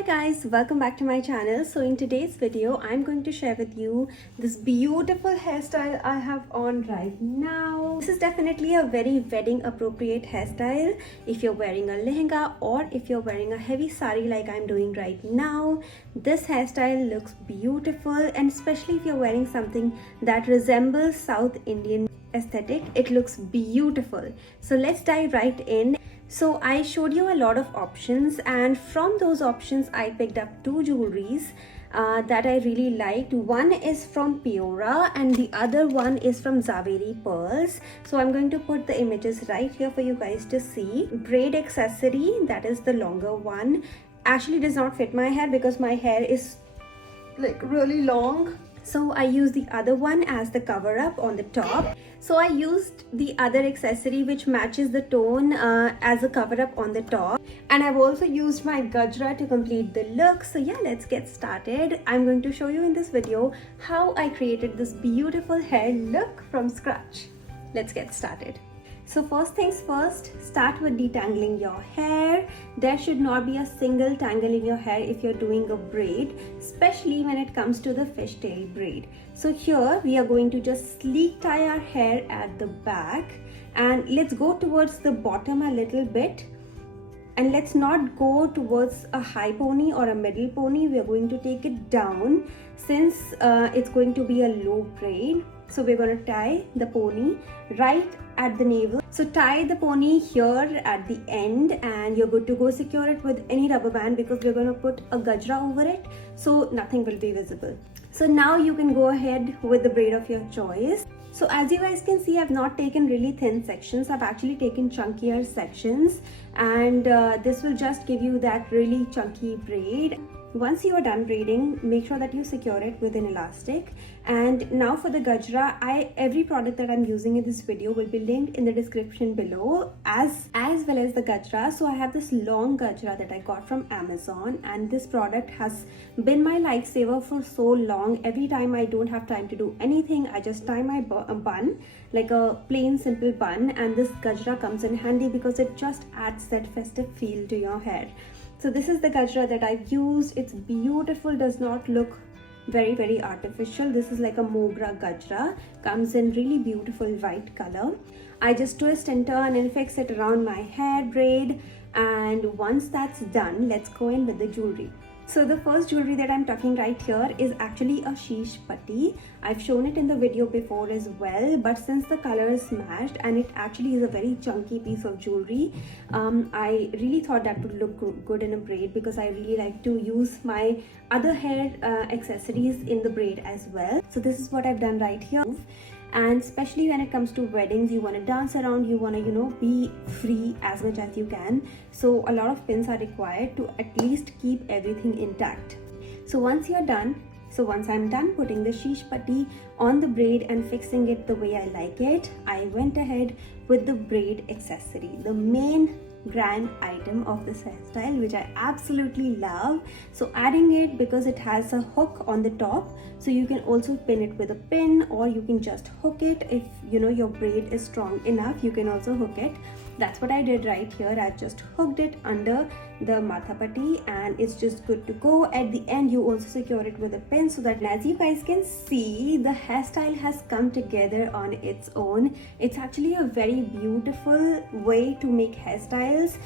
Hi guys, welcome back to my channel. So in today's video I'm going to share with you this beautiful hairstyle I have on right now. This is definitely a very wedding appropriate hairstyle if you're wearing a lehenga or if you're wearing a heavy sari like I'm doing right now. This hairstyle looks beautiful, and especially if you're wearing something that resembles South Indian aesthetic, it looks beautiful. So let's dive right in. So I showed you a lot of options, and from those options I picked up two jewelries that I really liked. One is from Piora and the other one is from Zaveri Pearls. So I'm going to put the images right here for you guys to see. Braid accessory, that is the longer one, actually does not fit my hair because my hair is like really long. So I used the other one as the cover up on the top. So I used the other accessory which matches the tone as a cover up on the top. And I've also used my gajra to complete the look. So yeah, let's get started. I'm going to show you in this video how I created this beautiful hair look from scratch. Let's get started. So first things first, start with detangling your hair. There should not be a single tangle in your hair if you're doing a braid, especially when it comes to the fishtail braid. So here we are going to just sleek tie our hair at the back, and let's go towards the bottom a little bit. And let's not go towards a high pony or a middle pony. We are going to take it down since it's going to be a low braid. So we're going to tie the pony right at the navel. So tie the pony here at the end, and you're good to go. Secure it with any rubber band because we're going to put a gajra over it, so nothing will be visible. So now you can go ahead with the braid of your choice. So as you guys can see, I've not taken really thin sections. I've actually taken chunkier sections, and this will just give you that really chunky braid. Once you are done braiding, make sure that you secure it with an elastic. And now for the gajra, every product that I'm using in this video will be linked in the description below, as well as the gajra. So I have this long gajra that I got from Amazon, and this product has been my lifesaver for so long. Every time I don't have time to do anything, I just tie my bun, like a plain simple bun, and this gajra comes in handy because it just adds that festive feel to your hair. So this is the gajra that I've used. It's beautiful, does not look very artificial. This is like a mogra gajra, comes in really beautiful white color. I just twist and turn and fix it around my hair braid, and once that's done, let's go in with the jewelry. So the first jewelry that I'm tucking right here is actually a sheesh patti. I've shown it in the video before as well, but since the color is smashed and it actually is a very chunky piece of jewelry, I really thought that would look good in a braid because I really like to use my other hair accessories in the braid as well. So this is what I've done right here. And especially when it comes to weddings, you want to dance around, you want to be free as much as you can. So a lot of pins are required to at least keep everything intact. So once I'm done putting the sheesh patti on the braid and fixing it the way I like it, I went ahead with the braid accessory, the main grand item of this hairstyle, which I absolutely love. So adding it because it has a hook on the top, so you can also pin it with a pin, or you can just hook it. If your braid is strong enough, you can also hook it. That's what I did right here. I just hooked it under the matha patti, and it's just good to go. At the end, you also secure it with a pin, so that as you guys can see, the hairstyle has come together on its own. It's actually a very beautiful way to make hairstyles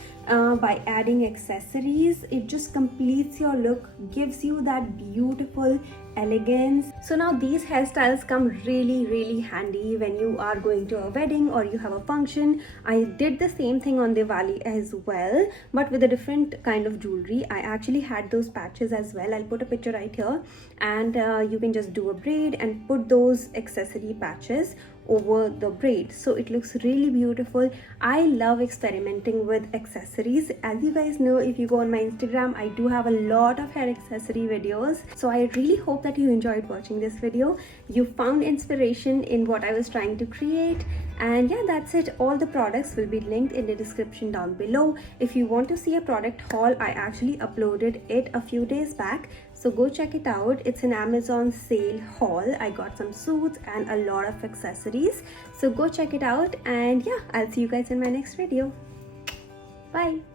by adding accessories. It just completes your look, gives you that beautiful elegance. So now these hairstyles come really handy when you are going to a wedding or you have a function. I did the same thing on Diwali as well, but with a different kind of jewelry. I actually had those patches as well. I'll put a picture right here, and you can just do a braid and put those accessory patches over the braid, so it looks really beautiful. I love experimenting with accessories. As you guys know, if you go on my Instagram, I do have a lot of hair accessory videos. So I really hope that you enjoyed watching this video. You found inspiration in what I was trying to create, and yeah, that's it. All the products will be linked in the description down below. If you want to see a product haul, I actually uploaded it a few days back, so go check it out. It's an Amazon sale haul. I got some suits and a lot of accessories, so go check it out. And yeah, I'll see you guys in my next video. Bye.